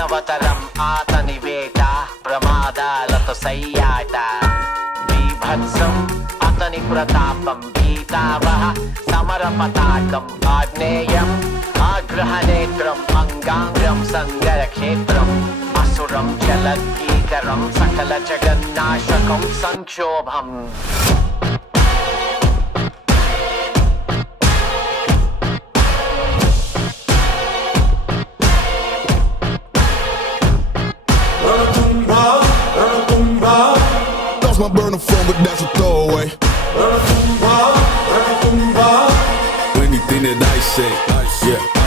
మానవతరం అతనివేట ప్రమాదాలతో సయ్యాట బీభత్సం అతని ప్రతాపం భీతావహ సమర పతాకం ఆగ్నేయం ఆగ్రహనేత్రం అంగాంగం సంగరక్షేత్రం అసురం జలద్గీకరం సకల జగన్నాశకం సంక్షోభం My burner phone, but that's a throwaway. Anything that I say, yeah.